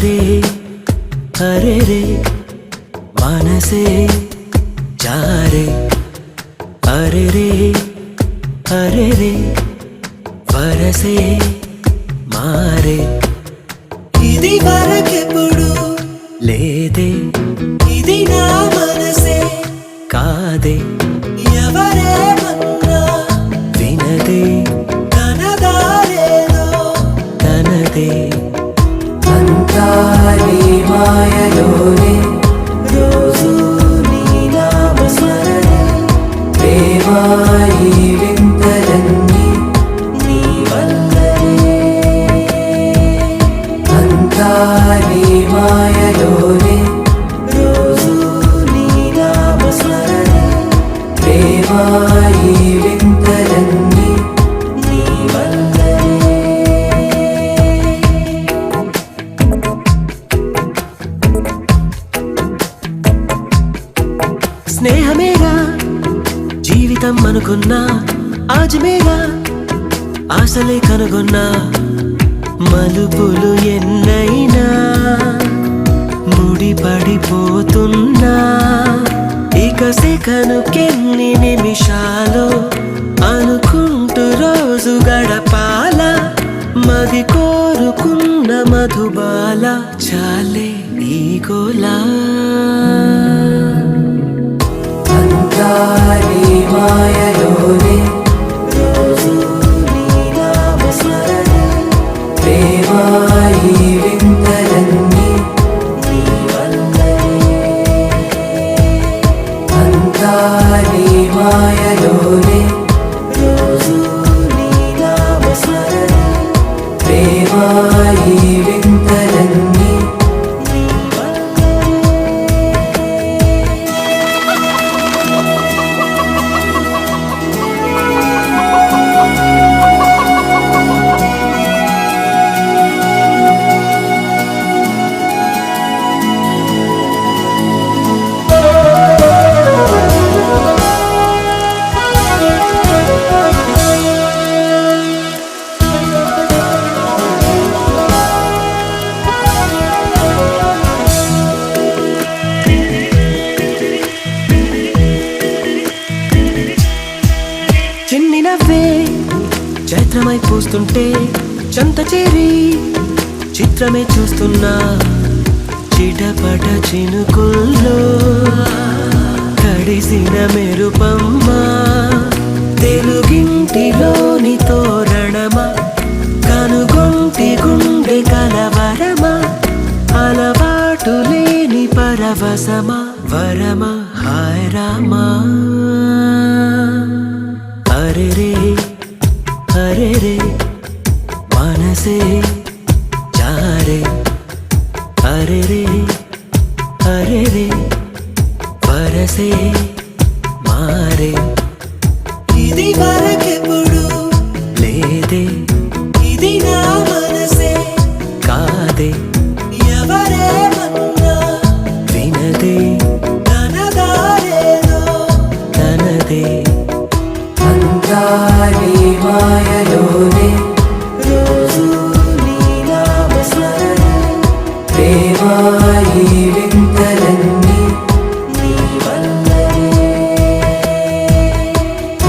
అరే రే మనసే జారే అరే రే వరసే మారే ఇది వరకెప్పుడు లేదే ఇది నా మనసే కాదే ఎవరేమన్నా వినదే తనదారేదో తనదే అంతా నీ మాయలోనే రోజు నీ నామస్మరణే ప్రేమా ఈ వింతలన్నీ నీ వల్లనే అంతా నీ మాయలోనే రోజు నీ నామస్మరణే ప్రేమా ఈ వింతలన్నీ నీ వల్లనే స్నేహమేగా జీవితం అనుకున్నా ఆజమేగా ఆశలే కనుగొన్నా మలుపులు ఎన్నైనా ముడిపడిపోతున్నా ఇక సెకనుకెన్ని నిమిషాలు అనుకుంటూ రోజు గడపాల మది కోరుకున్న మధుబాల చాలే ఈ గోలా అంతా నీ మాయలోనే రోజు నీ నామస్మరణే ప్రేమా ఈ వింతలన్నీ నీ వల్లనే అంతా నీ మాయలోనే రోజు నీ నామస్మరణే ప్రేమా ఈ వింతలన్నీ నీ వల్లనే చిన్ని నవ్వే చైత్రమై పూస్తుంటే చంత చేరి చిత్రమే చూస్తున్నా చిటపట చినుకుల్లో కడిసిన మెరుపమ్మా తెలుగింటిలోని తోరణమా కనుగొంటి గుండె కలవరమా అలవాటు లేని పరవశమా వరమా హాయ్ రామా అరే రే మనసే జారే అరే రే వరసే మారే ఇది వరకెప్పుడు లేదే ఇది నా మనసే కాదే ఎవరేమన్నా వినదే తనదారేదో తనదే అంతా నీ మాయలోనే రోజు నీ నామస్మరణే ప్రేమా ఈ వింతలన్నీ నీ వల్లనే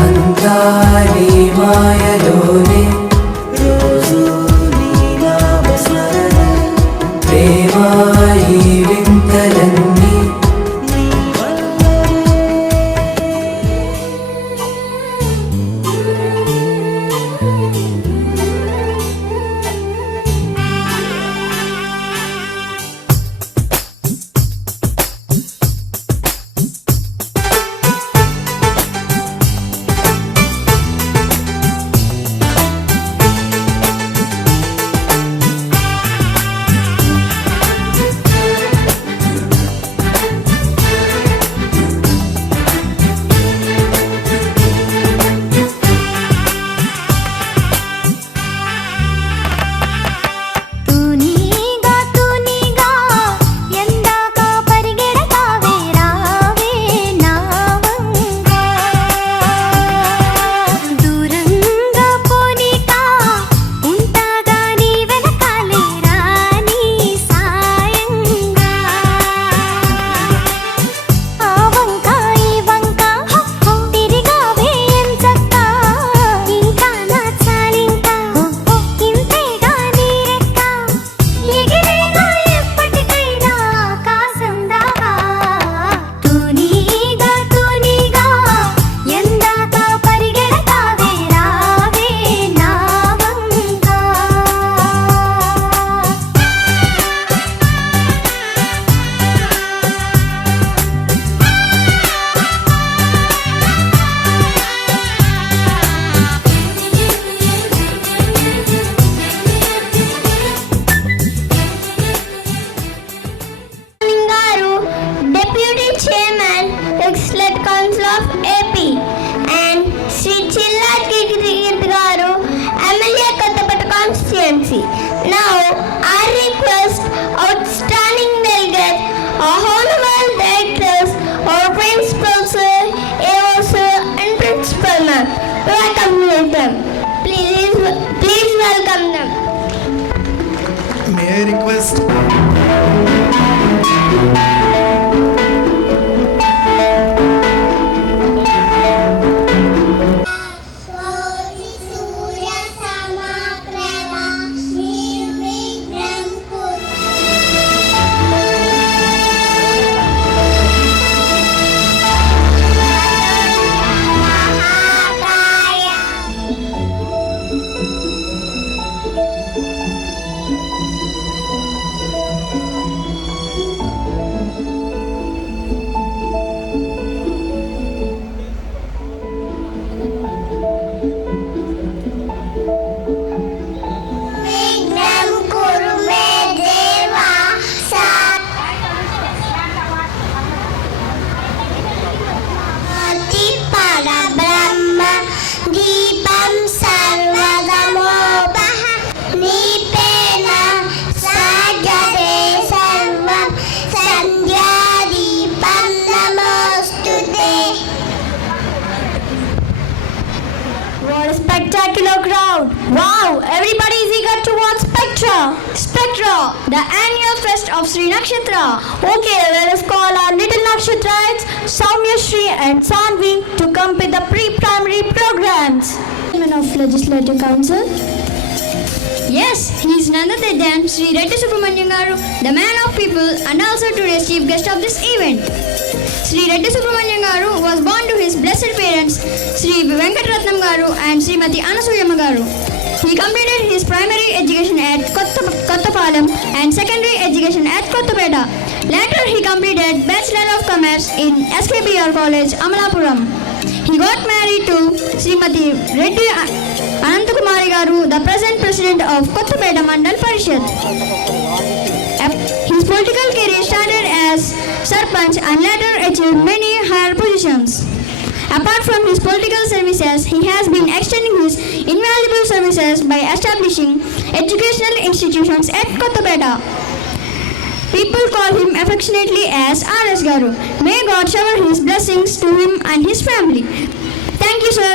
అంతా నీ మాయలోనే రోజు నీ నామస్మరణే ప్రేమా ఈ వింతలన్నీ నీ వల్లనే fast. What a spectacular crowd! Wow! Everybody is eager to watch Spectra! Spectra, the annual fest of Sri Nakshatra. Okay, let us call our little Nakshatrites, Soumya Shri and Sanvi, to come with the pre-primary programs. Chairman of Legislative Council. Yes, he is none other than Sri Reddy Subramaniam Garu, the man of people and also today's chief guest of this event. Sri Reddy Subramaniam Garu was born to his blessed parents Sri Venkatratnam Garu and Srimati Anasuyamma Garu. He completed his primary education at Kottapalam and secondary education at Kottapeta. Later he completed Bachelor of Commerce in SKBR College, Amalapuram. He got married to Srimati Reddy Anantakumari Garu, the present president of Kottapeta Mandal Parishad. His political career started as Sarpanch and later achieved many higher positions. Apart from his political services, he has been extending his invaluable services by establishing educational institutions at Kottapeta. People call him affectionately as R.S. Garu. May God shower his blessings to him and his family. Thank you, sir.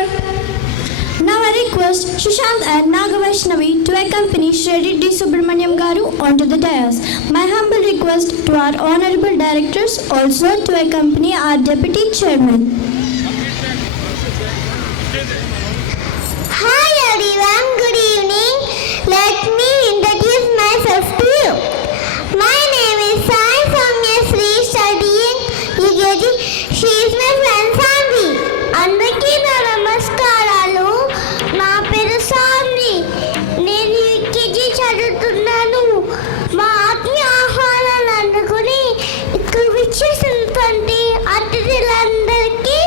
Now I request Sushant and Nagavaishnavi to accompany Sri Reddy Subramaniam Garu onto the dais. My humble request to our honorable directors also to accompany our deputy chairman. Hi everyone, good evening. Let me introduce myself to you. My name is Sai Soumya Sri, studying UKG. She is my friend Sanvi. అందరికీ నా నమస్కారాలు. నా పేరు సాన్వి. నేను యూకేజీ చదువుతున్నాను. మా ఆత్మీయ ఆహ్వానాలు అందుకుని ఇక్కడ విచ్చేసినటువంటి అతిథులందరికీ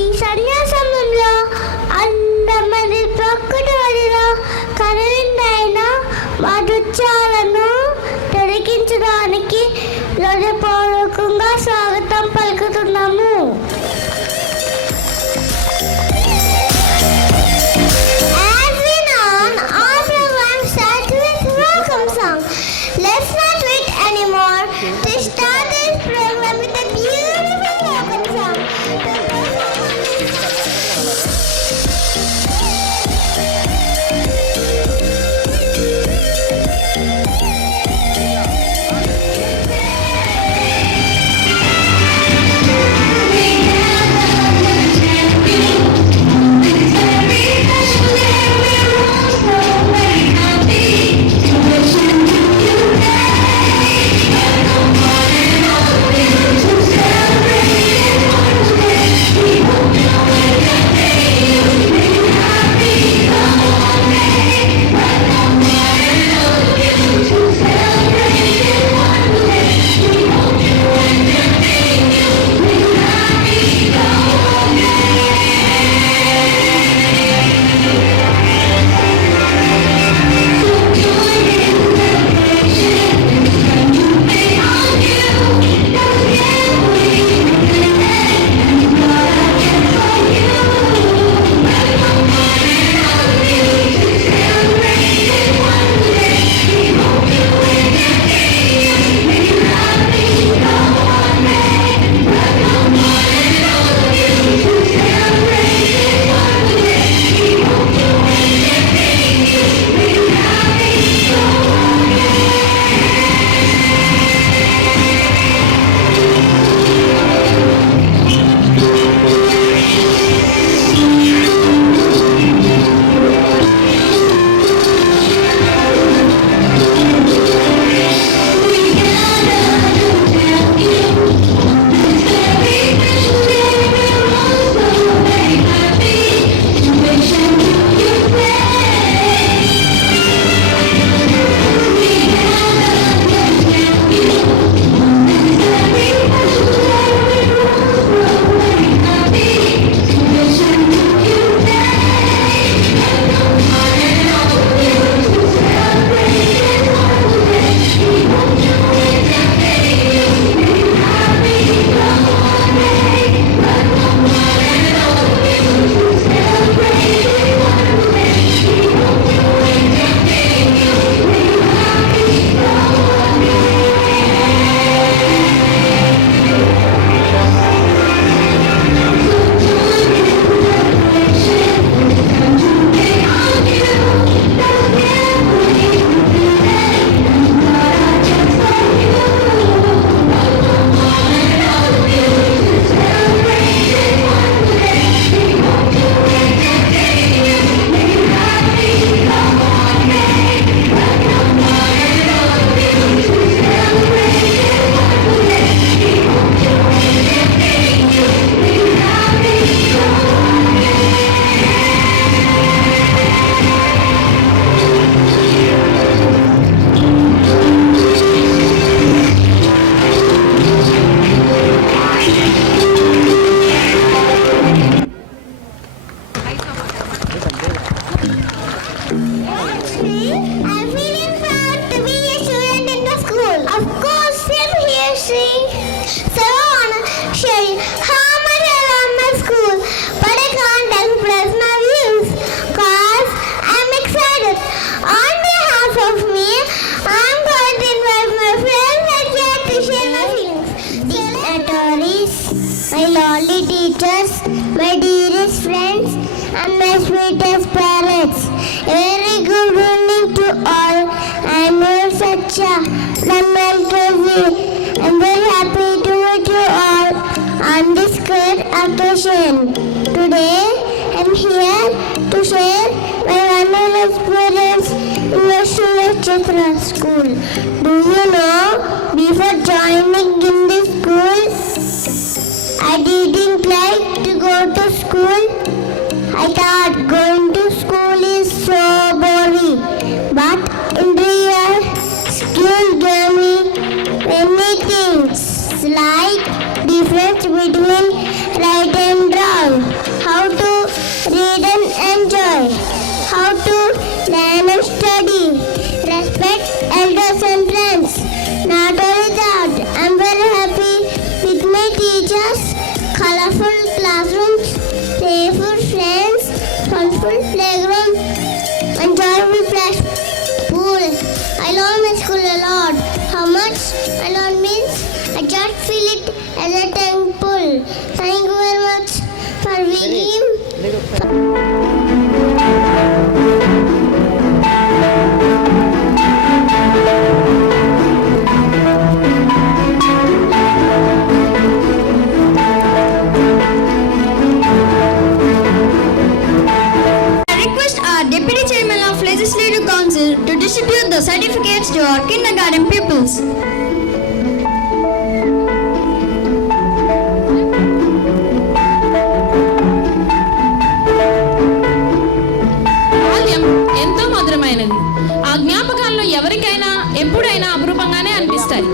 ఈ సన్యాసంలో అందమైన ప్రకృతి వదిలో కనువిందైన మా నృత్యాలను తిలకించడానికి హృదయపూర్వకంగా స్వాగతం పలుకుతున్నాము. As we know, our program starts with welcome song. Let's not wait anymore to start this program with a beautiful welcome song. share my wonderful experience in the Sri Nakshatra school. Do you know, before joining in this school, I didn't like to go to school. I thought going to school is so boring. But in real, school gave me many things like difference between right and wrong, how to read and enjoy, how to learn and study, respect elders and friends. Not only that, I'm very happy with my teachers, colorful classrooms, playful friends, fun-ful playground, and joyful pool. I love my school a lot. How much I love means I just feel it as a temple. Thank you very much for being. Deputy Chairman of Legislative Council to distribute the certificates to our kindergarten pupils. బాల్యం ఎంతో మధురమైనది. ఆ జ్ఞాపకాలను ఎవరికైనా ఎప్పుడైనా అపురూపంగానే అనిపిస్తాయి.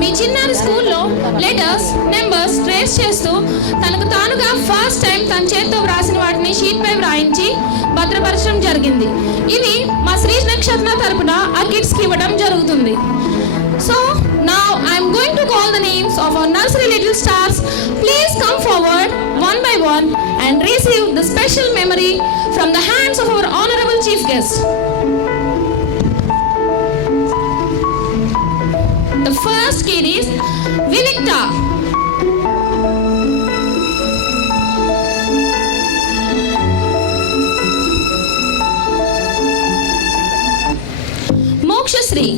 మీ చిన్నారి స్కూల్లో లెటర్స్, నెంబర్స్ ట్రేస్ చేస్తూ తనకు తానుగా ఫస్ట్ టైం తన చేత్తో వ్రాసిన వాటిని షీట్ పై వ్రాయించి భద్రపరచడం జరిగింది. ఇవి మా శ్రీ నక్షత్ర తరపున ఆ కిడ్స్కి ఇవ్వడం జరుగుతుంది. So now I'm going to call the names of our nursery little stars. Please come forward one by one and receive the special memory from the hands of our honorable chief guest. The first kid is Vinikta. Mokshasri.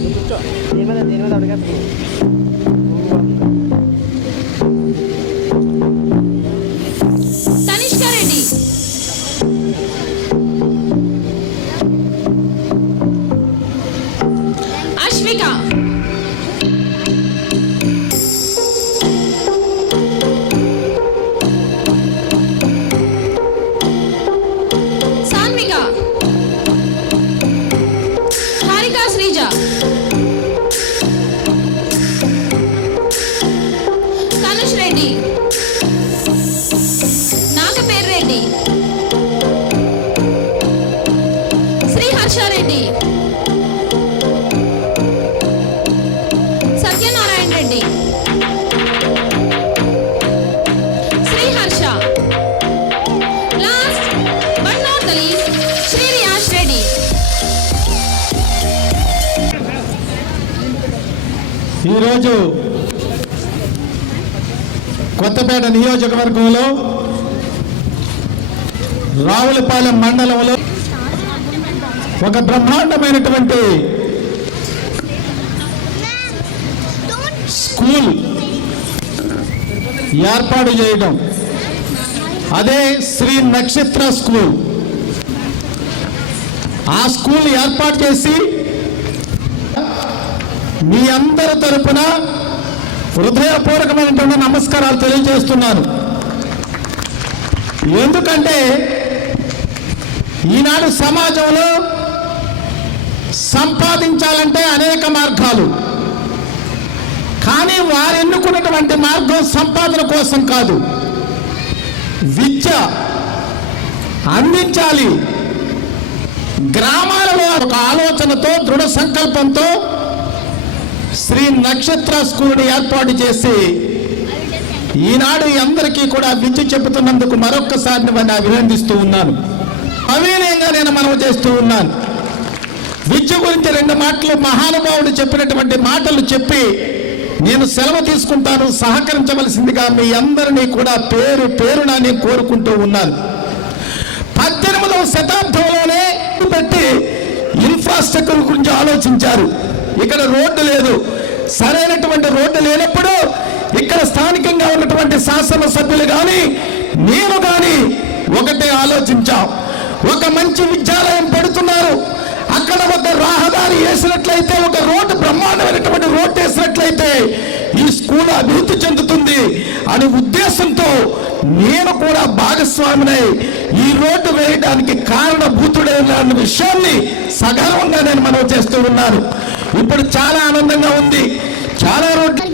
Tanishka Reddy. Ashvika. Sanvika. Harika Srija. Tanush Reddy. Nagapir Reddy. Sri Harsha Reddy. Satyanarayan Reddy. Sri Harsha. Last but not the least, Sri Riyash Reddy. ఈరోజు కొత్తపేట నియోజకవర్గంలో రావులపాలెం మండలంలో ఒక బ్రహ్మాండమైనటువంటి స్కూల్ ఏర్పాటు చేయడం, అదే శ్రీ నక్షత్ర స్కూల్. ఆ స్కూల్ ఏర్పాటు చేసి మీ అందరి తరపున హృదయపూర్వకమైనటువంటి నమస్కారాలు తెలియజేస్తున్నాను. ఎందుకంటే ఈనాడు సమాజంలో సంపాదించాలంటే అనేక మార్గాలు, కానీ వారు ఎన్నుకున్నటువంటి మార్గం సంపాదన కోసం కాదు, విద్య అందించాలి. గ్రామాలలో ఒక ఆలోచనతో, దృఢ సంకల్పంతో శ్రీ నక్షత్ర స్కూల్ని ఏర్పాటు చేసి ఈనాడు అందరికీ కూడా విద్య చెబుతున్నందుకు మరొక్కసారి నేను అభినందిస్తూ ఉన్నాను. అవినయంగా నేను మనవి చేస్తూ ఉన్నాను. విద్య గురించి రెండు మాటలు మహానుభావుడు చెప్పినటువంటి మాటలు చెప్పి నేను సెలవు తీసుకుంటాను. సహకరించవలసిందిగా మీ అందరినీ కూడా పేరు పేరున నేను కోరుకుంటూ ఉన్నాను. 18వ శతాబ్దంలోనే పెట్టి ఇన్ఫ్రాస్ట్రక్చర్ గురించి ఆలోచించారు. ఇక్కడ రోడ్డు లేదు, సరైనటువంటి రోడ్డు లేనప్పుడు ఇక్కడ స్థానికంగా ఉన్నటువంటి శాసనసభ్యులు కానీ నేను కానీ ఒకటే ఆలోచించాం, ఒక మంచి విద్యాలయం పెడుతున్నారు. అక్కడ ఒక రహదారి వేసినట్లయితే, ఒక రోడ్డు బ్రహ్మాండమైనటువంటి రోడ్డు వేసినట్లయితే ఈ స్కూల్ అభివృద్ధి చెందుతుంది అనే ఉద్దేశంతో నేను కూడా భాగస్వామినై ఈ రోడ్డు వేయడానికి కారణభూతుడైన విషయాన్ని సగర్వంగా నేను మనవి చేస్తూ ఉన్నాను. ఇప్పుడు చాలా ఆనందంగా ఉంది. చాలా రోడ్లు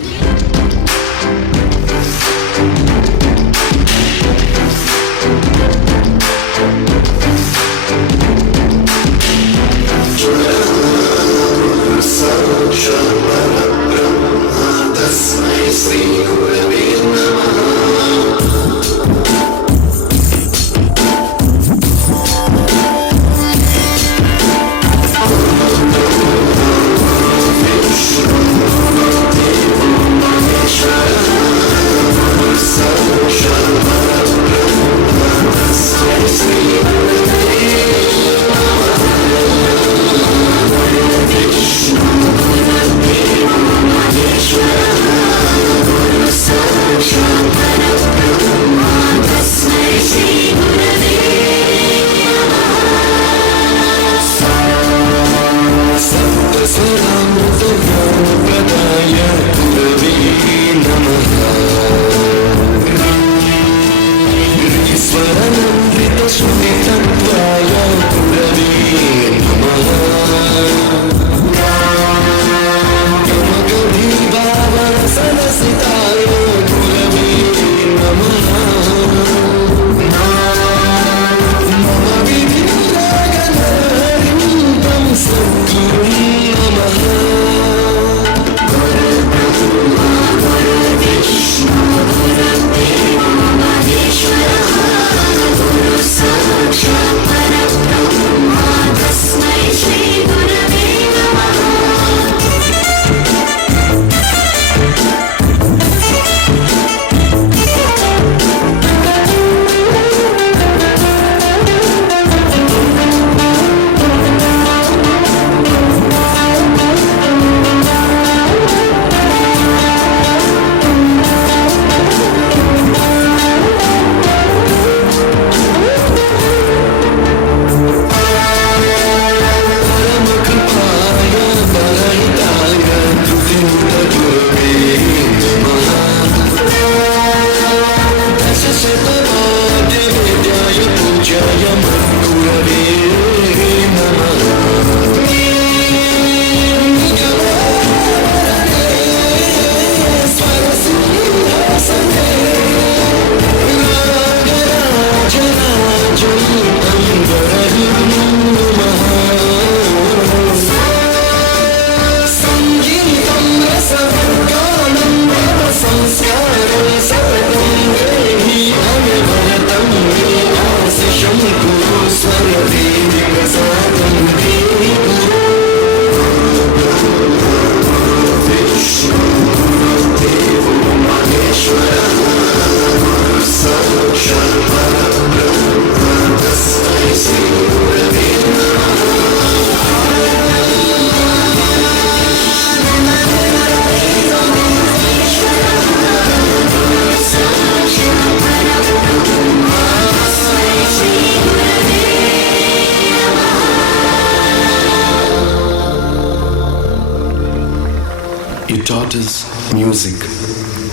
You taught us music.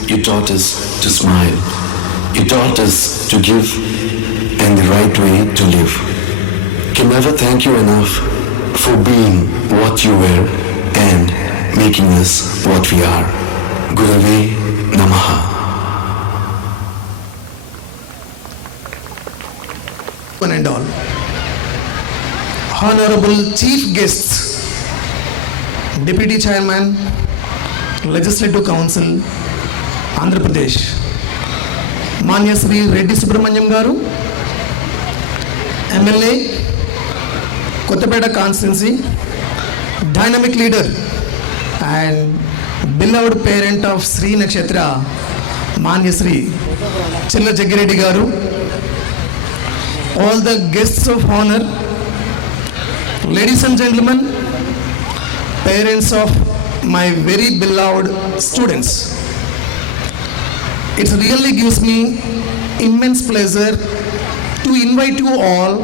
You taught us to smile. You taught us to give and the right way to live. Can never thank you enough for being what you were and making us what we are. Gurave Namaha. One and all. Honorable Chief Guests, Deputy Chairman, Legislative Council, Andhra Pradesh, Manya Sri Reddy Subramanyam Garu, MLA, Kottapeta Constituency, dynamic leader and beloved parent of Sri Nakshatra, Manya Sri Chilla Jaggireddy Garu, all the guests of honor, ladies and gentlemen, parents of my very beloved students. It really gives me immense pleasure to invite you all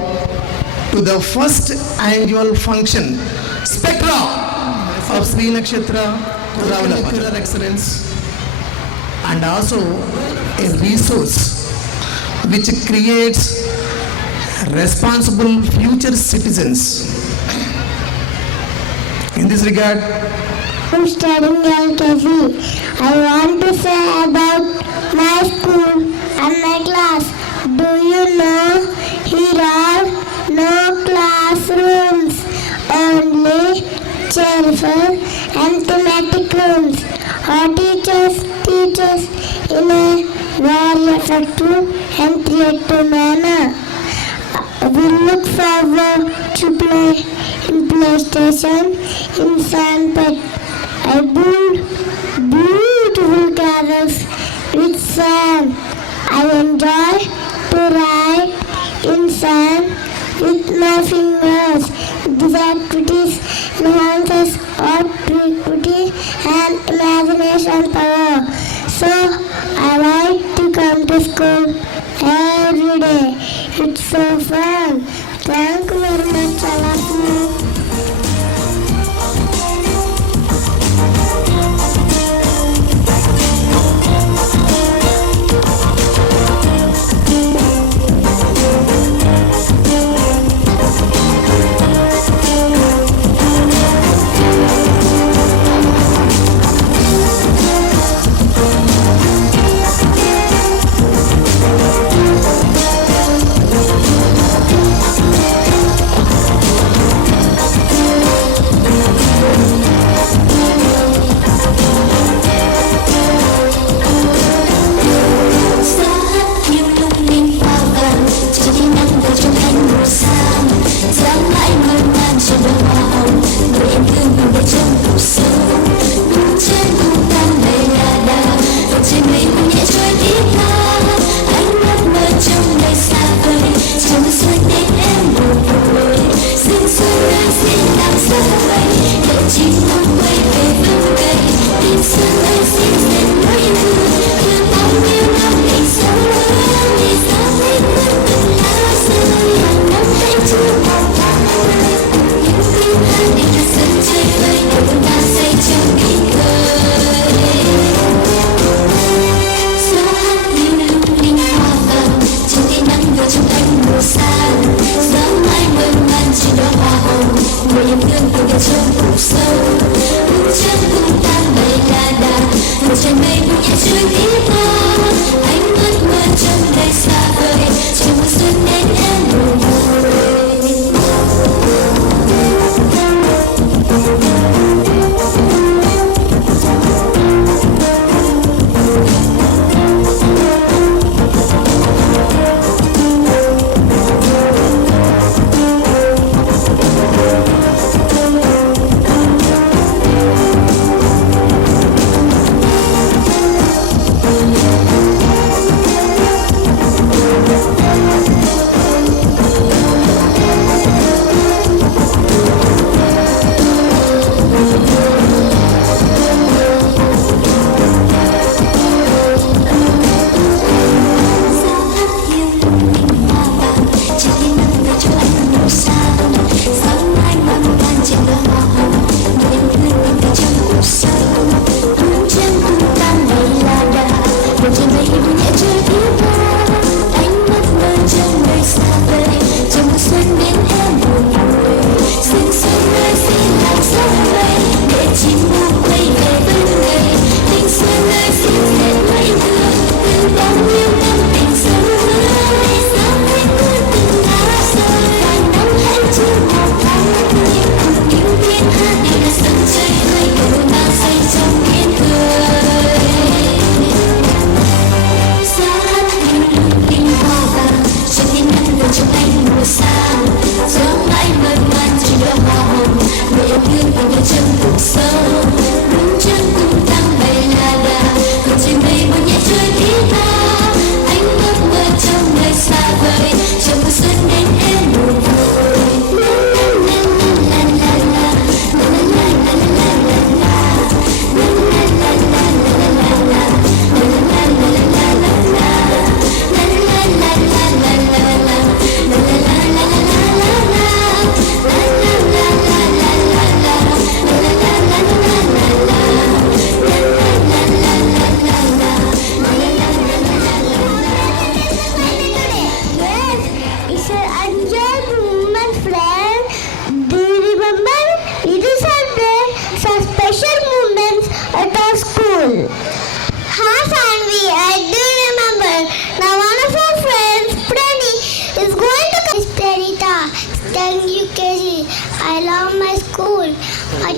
to the first annual function, Spectra of Sri Nakshatra Curricular Excellence, and also a resource which creates responsible future citizens. In this regard, I'm studying LKG. I want to say about my school and my class. Do you know here are no classrooms, only cheerful and thematic rooms. Our teachers teach us in a very effective and creative manner. We look forward to play in PlayStation, in sandpit. I build beautiful castles with sand. I enjoy to write in sand with my fingers. These activities enhances our creativity and imagination power. So I like to come to school every day. It's so fun. Thank you very much, all of you.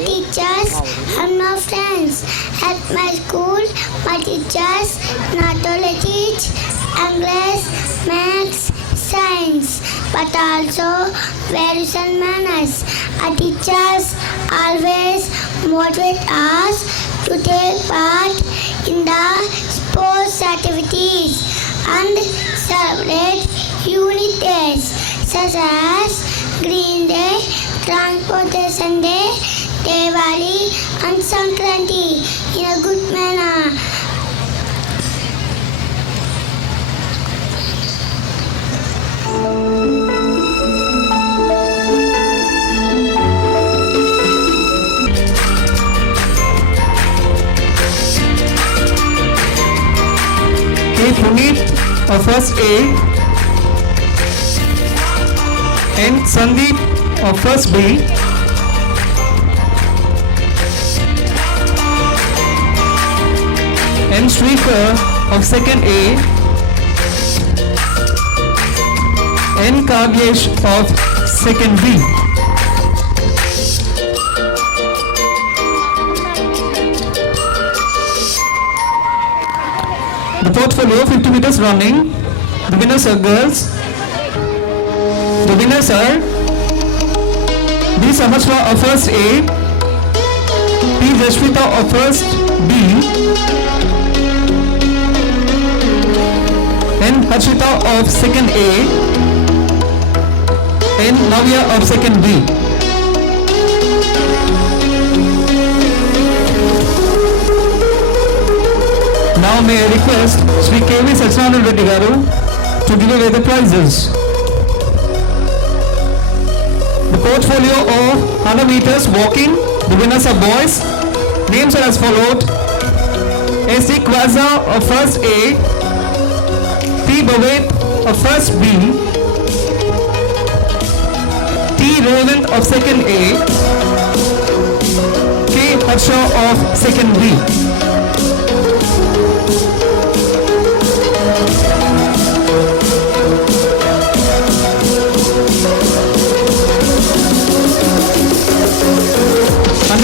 teachers and my friends. At my school, my teachers not only teach English, Maths, Science, but also values and manners. Our teachers always motivate us to take part in the sports activities and celebrate unit days such as Green Day, Transportation Day, Diwali and Sankranti in a good manner. K. Puneet of first A, N. Sandeep of first B, N. Shrikar of second A, N. Kagyesh of second B. The portfolio 50 meters running. The winners are girls. The winners are B. Samashra of first A, P. Jashvita of first B, N. Harshita of second A, N. Navya of second B. Now may I request Sri K.V. Sachinandan Reddy Garu to give away the prizes. The portfolio of 100 meters walking. The winners are boys. Names are as followed: S.D. Kwaza of first A, P. Bhavet of first B, T. Ravint of second A, K. Harsha of second B.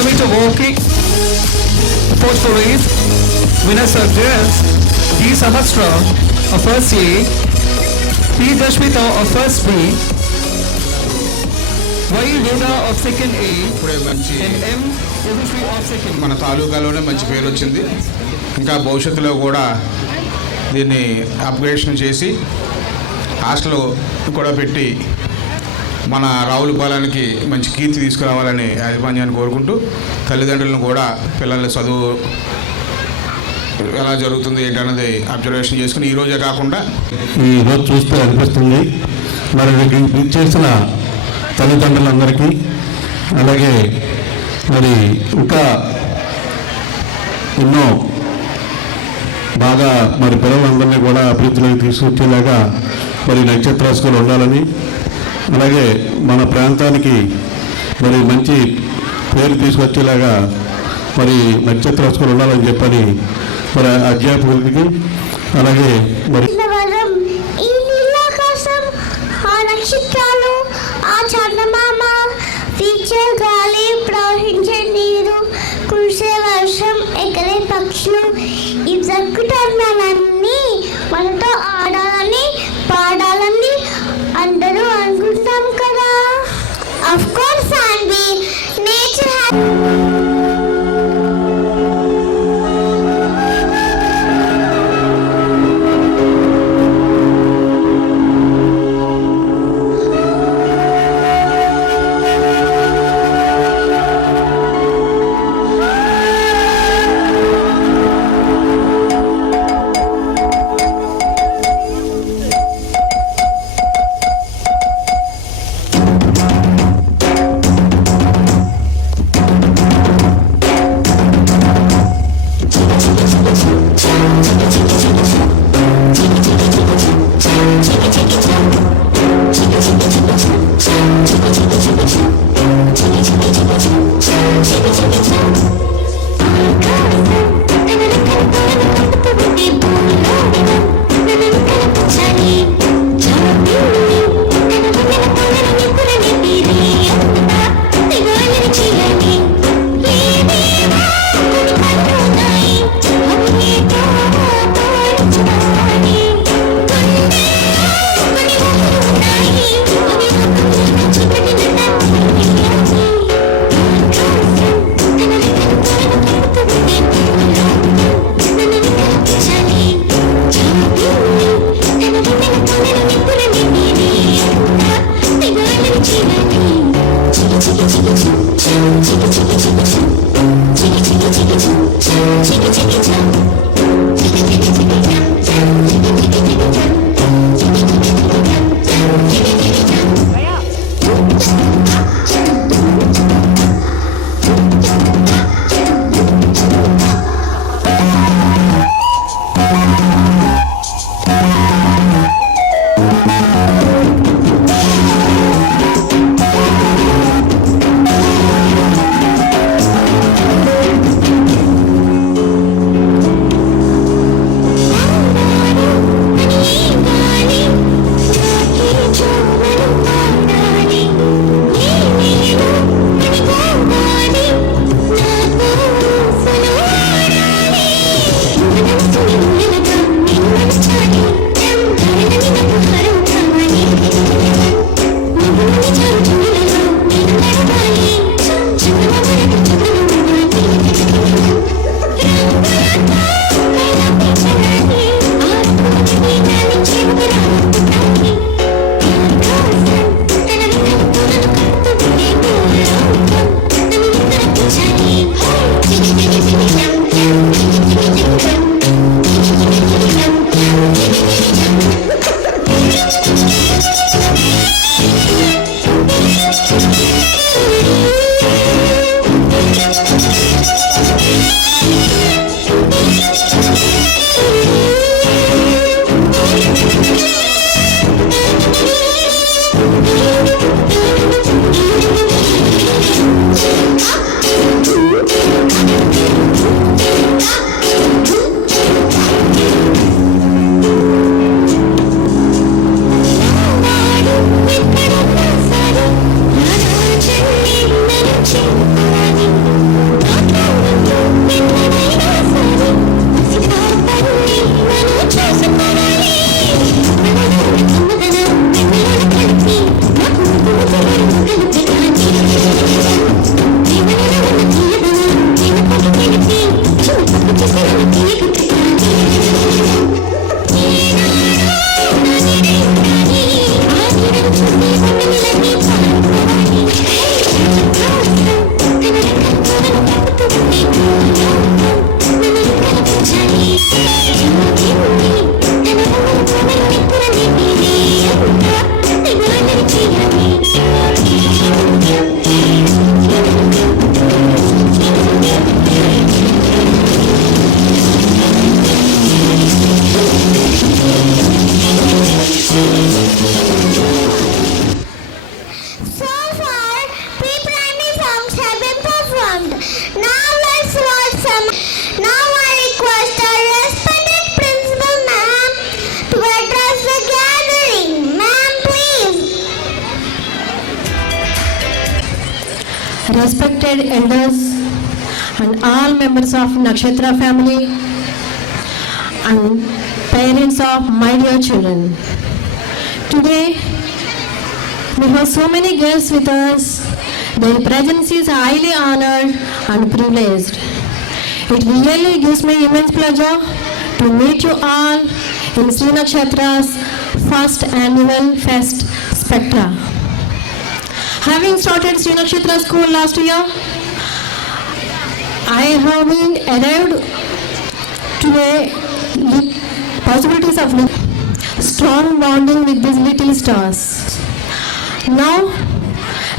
Meter walking. Portfolios. Winners are girls: D. Sahasra of first A, P. Jashvita of first B, Y. Veda of second A, ఇప్పుడే మంచి and M. Yadushree of second. మన తాలూకాలోనే మంచి పేరు వచ్చింది. ఇంకా భవిష్యత్తులో కూడా దీన్ని అప్గ్రేషన్ చేసి హాస్టల్ కూడా పెట్టి మన రావులపాలెంకి మంచి కీర్తి తీసుకురావాలని యాజమాన్యాన్ని కోరుకుంటూ తల్లిదండ్రులను కూడా పిల్లల చదువు ఎలా జరుగుతుంది ఏంటన్నది అబ్జర్వేషన్ చేసుకుని ఈరోజే కాకుండా ఈరోజు చూస్తే అనిపిస్తుంది మరి చేసిన తల్లిదండ్రులందరికీ, అలాగే మరి ఇంకా ఎన్నో బాగా మరి పిల్లలందరినీ కూడా అభివృద్ధిలోకి తీసుకొచ్చేలాగా మరి నక్షత్ర స్కూల్ ఉండాలని, అలాగే మన ప్రాంతానికి మరి మంచి పేరు తీసుకొచ్చేలాగా మరి నక్షత్ర స్కూల్ ఉండాలని చెప్పని మరి అధ్యాపకులకి, అలాగే మరి ఈ నీలాకాశం, ఆ నక్షత్రాలు, ఆ చందమామ, వీచే గాలి, ప్రవహించే నీరు, కురిసే వర్షం, ఎగరే పక్షులు, ఈ జరుగుతున్నవన్నీ మనతో ఆడాలని, పాడాలని అందరూ అనుకుంటాం కదా. ఆఫ్ కోర్స్ అండి, nature respected elders and all members of Nakshatra family and parents of my dear children. Today, we have so many guests with us. Their presence is highly honored and privileged. It really gives me immense pleasure to meet you all in Sri Nakshatra's first annual fest, Spectra. Having started Sri Nakshatra School last year, I have been arrived to a possibilities of strong bonding with these little stars. Now,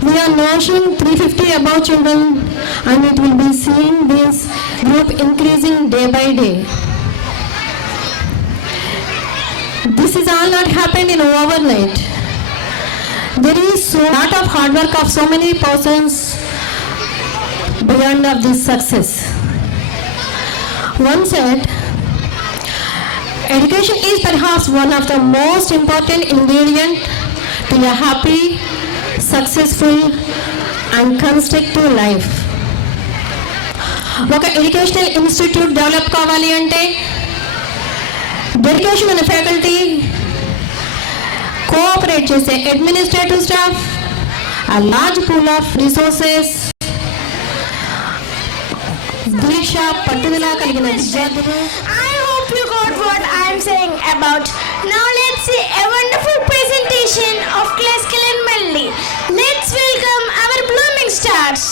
we are launching 350 above children, and it will be seen this group increasing day by day. This is all not happened in overnight. There is so lot of hard work of so many persons beyond of this success. One said, education is perhaps one of the most important ingredient to a happy, successful and constructive life. ఒక educational institute develop కావాలి అంటే డెడికేషన్ అనే faculty, cooperate చేసే administrative staff, a large pool of resources, దీక్ష పట్టుదల కలిగిన విద్యార్థులు. I hope you got what I am saying about. Now let's see a wonderful presentation of classical and melody. Let's welcome our blooming stars.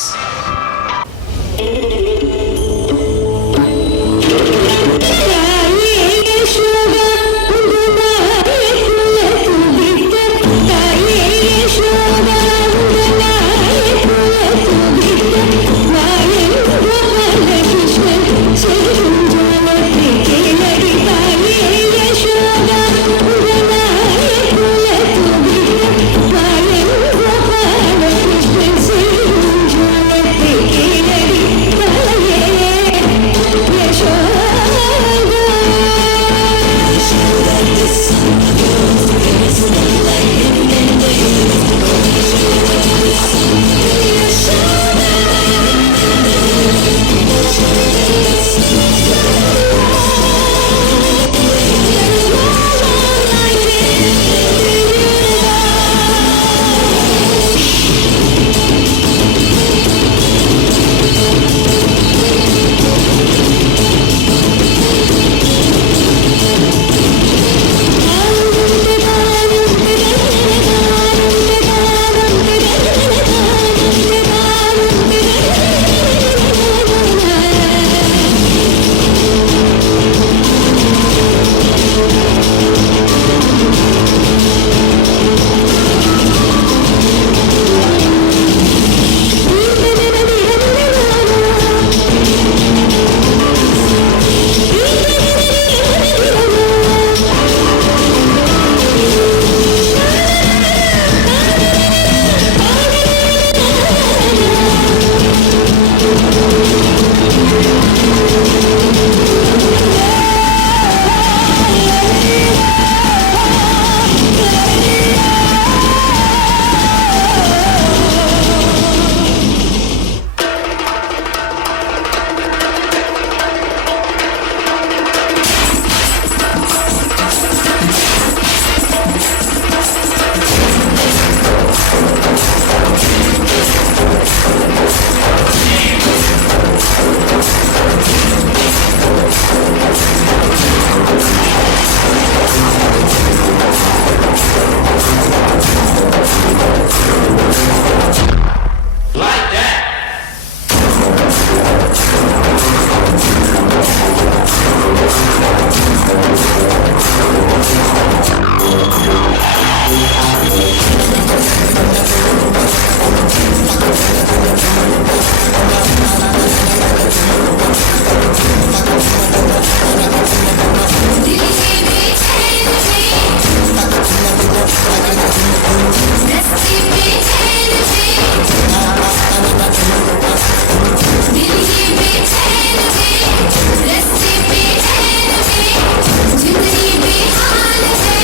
जिंदगी बेहाल है,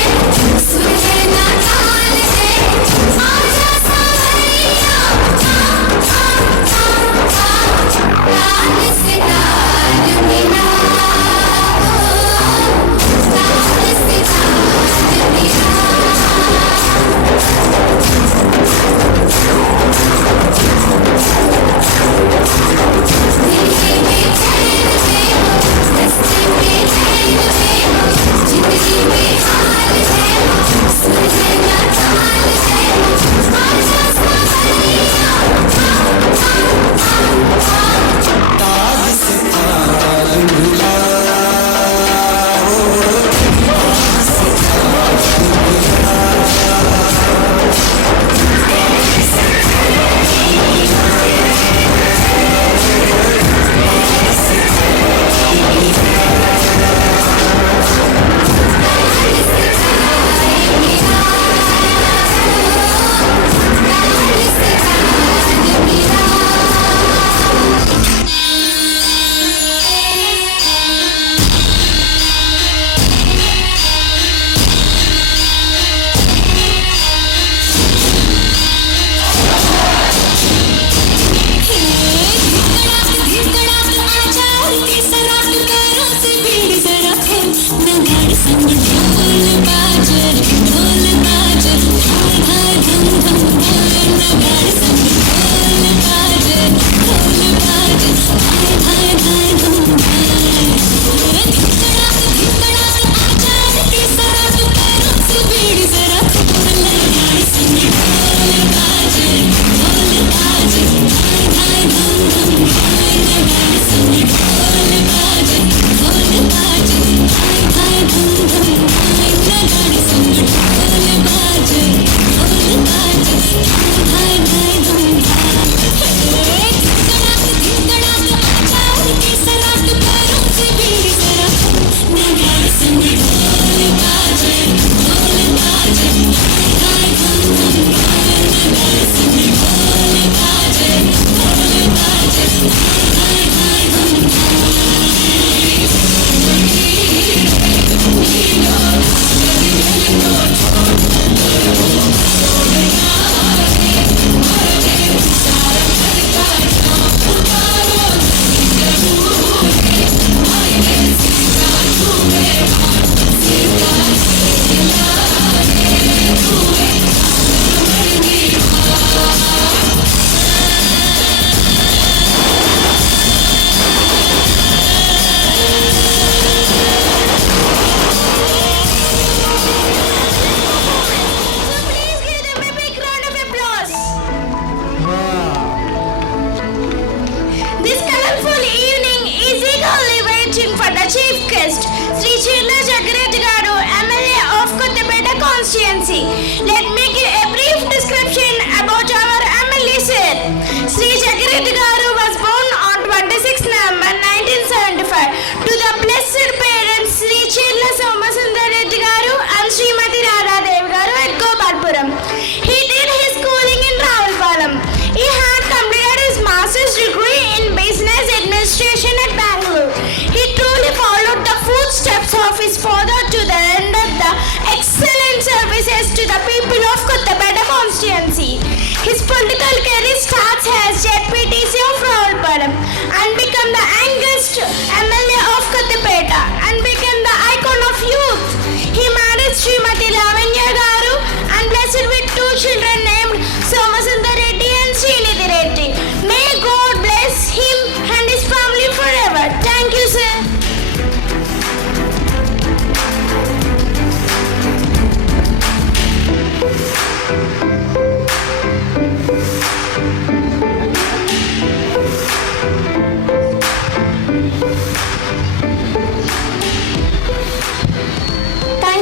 सुन है ना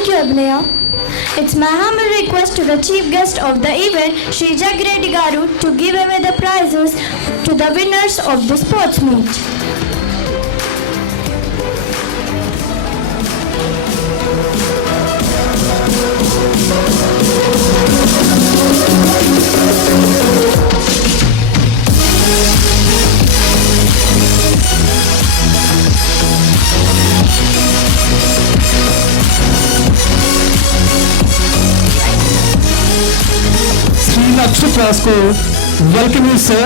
you, Abhinaya. It's my humble request to the chief guest of the event, Shri Jagreddy Garu, to give away the prizes to the winners of the sports meet. Sri Nakshatra School, welcome you, sir.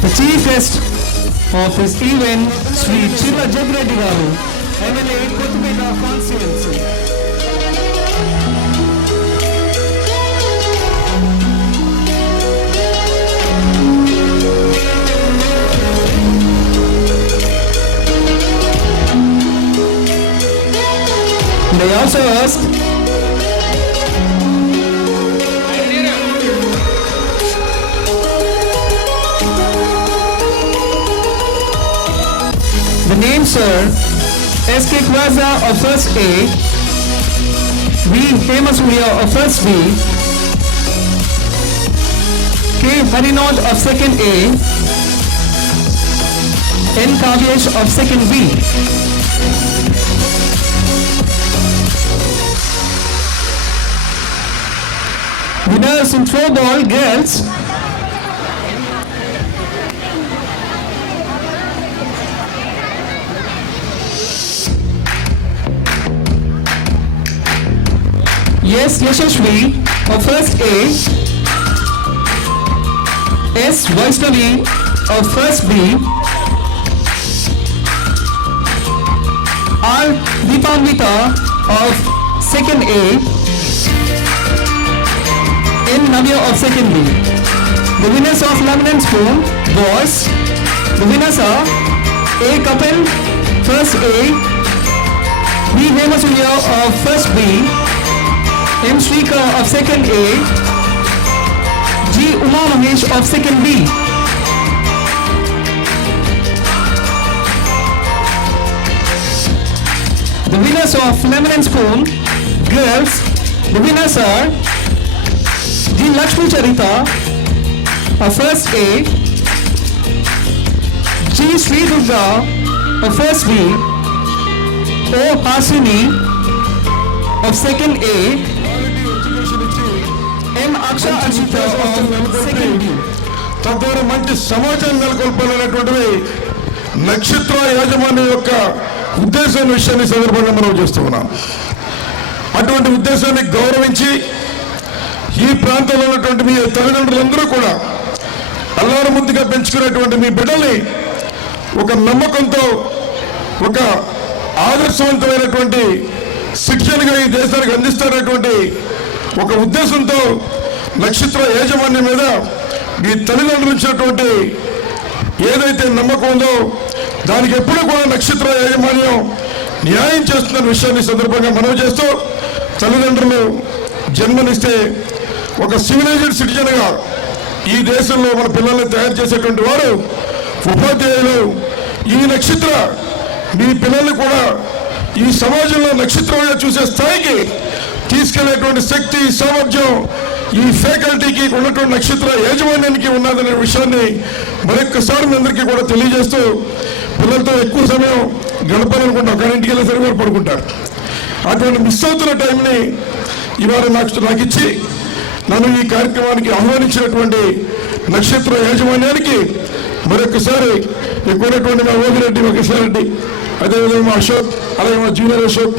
The chief guest of this event, Sri Chilla Jagreddy Garu, MLA Kothumela Constituency. They also ask the names sir S.K. Kwaza of first A, V. Hemasuria of first B, K. Harinod of second A, N. Kavyesh of second B. Winners in throwball girls, S. Yashashvi of first A, S. Vaishnavi of first B, R. Deepamrita of second A, N. Navya of second B. The winners of lemon and spoon was, the winners are A. Kapil, first A, B. Hemasuya of first B, M. Shrika of second A, G. Uma Mahesh of second B. The winners of lemon and spoon girls, the winners are G. Lakshmi Charita of first A, G. Sri Durga of first B, O. Hasini of second A, M. Aksha Ashita of second B. తద్వారా మంచి సమాజం నెలకొల్పాలనేటువంటిది నక్షత్ర యాజమాన్యం యొక్క ఉద్దేశం విషయాన్ని సందర్భంగా మనం చేస్తూ ఉన్నాం. అటువంటి ఉద్దేశాన్ని గౌరవించి ఈ ప్రాంతంలో ఉన్నటువంటి మీ తల్లిదండ్రులందరూ కూడా అల్లారు ముద్దుగా పెంచుకునేటువంటి మీ బిడ్డల్ని ఒక నమ్మకంతో, ఒక ఆదర్శవంతమైనటువంటి శిక్షణగా ఈ దేశానికి అందిస్తారనేటువంటి ఒక ఉద్దేశంతో నక్షత్ర యాజమాన్యం మీద మీ తల్లిదండ్రులు ఇచ్చినటువంటి ఏదైతే నమ్మకం ఉందో దానికి ఎప్పుడూ కూడా నక్షత్ర యాజమాన్యం న్యాయం చేస్తున్న విషయాన్ని సందర్భంగా మనవి చేస్తూ, తల్లిదండ్రులు జన్మనిస్తే ఒక సివిలైజ్డ్ సిటిజన్గా ఈ దేశంలో మన పిల్లల్ని తయారు చేసేటువంటి వారు ఉపాధ్యాయులు. ఈ నక్షత్ర మీ పిల్లల్ని కూడా ఈ సమాజంలో నక్షత్రంగా చూసే స్థాయికి తీసుకెళ్లేటువంటి శక్తి, సామర్థ్యం ఈ ఫ్యాకల్టీకి ఉన్నటువంటి నక్షత్ర యాజమాన్యానికి ఉన్నదనే విషయాన్ని మరొక్కసారి మీ అందరికీ కూడా తెలియజేస్తూ, పిల్లలతో ఎక్కువ సమయం గడపాలనుకుంటాం కానీ ఇంటికి వెళ్ళేసరికి వారు పడుకుంటారు. అటువంటి మిస్ అవుతున్న టైంని ఇవాళ నాకు ఇచ్చి నన్ను ఈ కార్యక్రమానికి ఆహ్వానించినటువంటి నక్షత్ర యాజమాన్యానికి మరొకసారి ఎక్కువైనటువంటి మా ఓగిరెడ్డి వెంకటేశ్వరరెడ్డి, అదేవిధంగా మా అశోక్, అలాగే మా జూనియర్ అశోక్,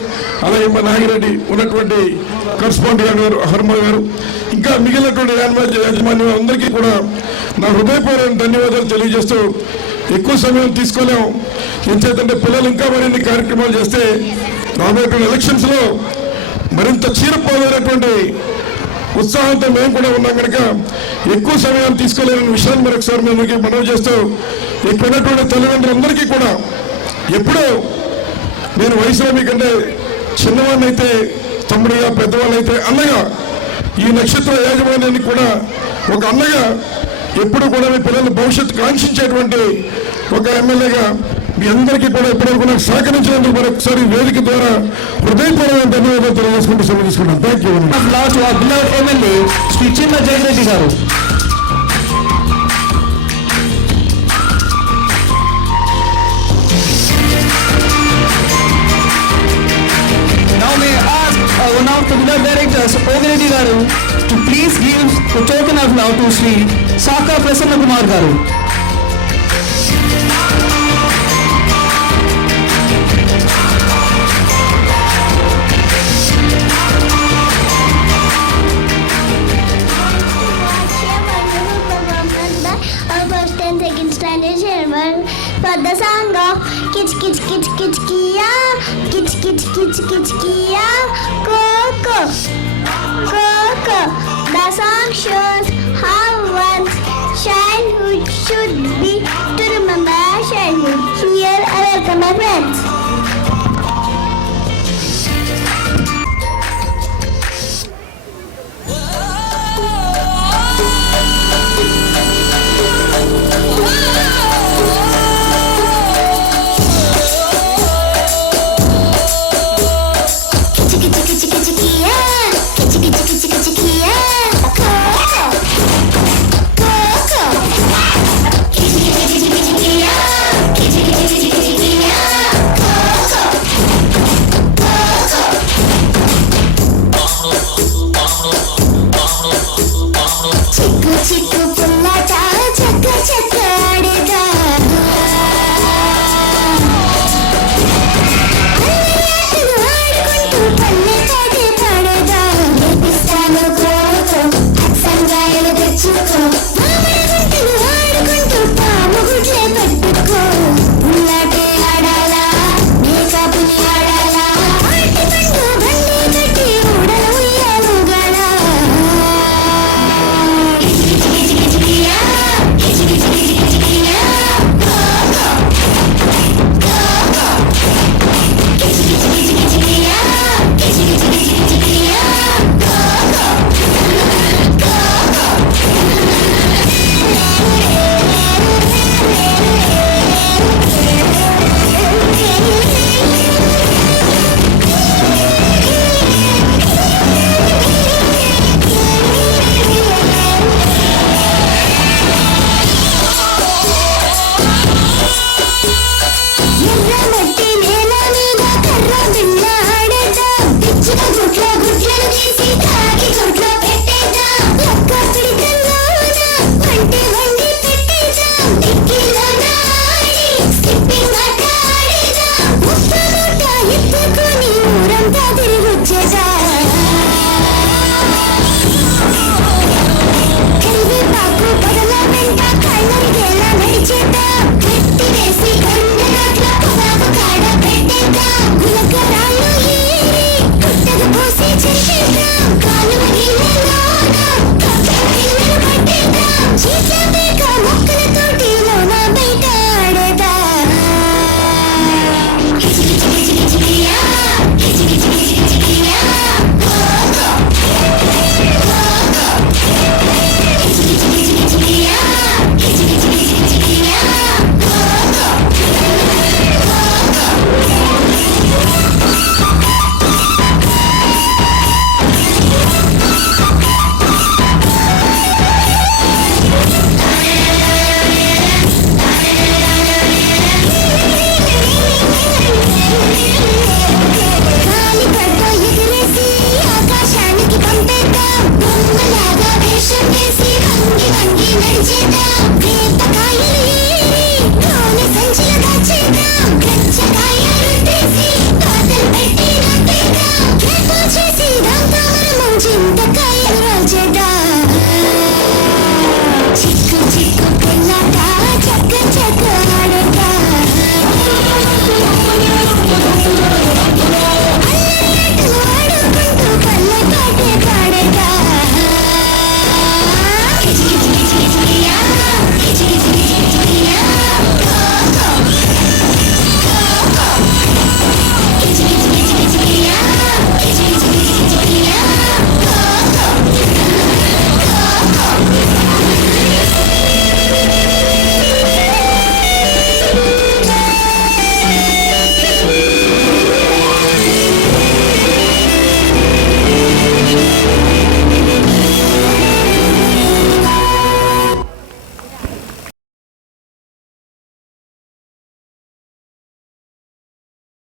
అలాగే మా నాగిరెడ్డి, ఉన్నటువంటి కరస్పాండెంట్ గారు హర్మ గారు, ఇంకా మిగిలినటువంటి యాజమాన్యం అందరికీ కూడా నా హృదయపూర్వక ధన్యవాదాలు తెలియజేస్తూ, ఎక్కువ సమయం తీసుకోలేము. ఎంచేతంటే పిల్లలు ఇంకా మరిన్ని కార్యక్రమాలు చేస్తే రాబోయేటువంటి ఎలక్షన్స్లో మరింత చీరపోలేనటువంటి ఉత్సాహంతో మేము కూడా ఉన్నాం కనుక ఎక్కువ సమయం తీసుకోలేని విషయాన్ని మరొకసారి మేము మనవి చేస్తూ, ఇక్కడ ఉన్నటువంటి తల్లిదండ్రులందరికీ కూడా ఎప్పుడూ నేను వయసులో మీకంటే చిన్నవాడిని అయితే తమ్ముడిగా, పెద్దవాళ్ళు అయితే అన్నగా, ఈ నక్షత్ర యాజమాన్యానికి కూడా ఒక అన్నగా ఎప్పుడు కూడా మీ పిల్లల భవిష్యత్తు కాంక్షించేటువంటి ఒక ఎమ్మెల్యేగా మీ అందరికీ కూడా ఇప్పటివరకు నాకు సహకరించినందుకు మరొకసారి వేదిక ద్వారా హృదయపూర్వక ధన్యవాదాలు తెలియజేసుకుంటూ సెలవు తీసుకున్నాను. Thank you. Applause to our beloved MLA, Sri Chinna Jagareddy garu. Now may I ask one of the beloved directors, Ogireddy garu, to please give the token of love to Sri Saka Prasanna Kumar garu. For the song of Kich Kich Kich Kich Kia, Kich Kich Kich Kich Kia, Coco, Coco. The song shows how one's childhood should be to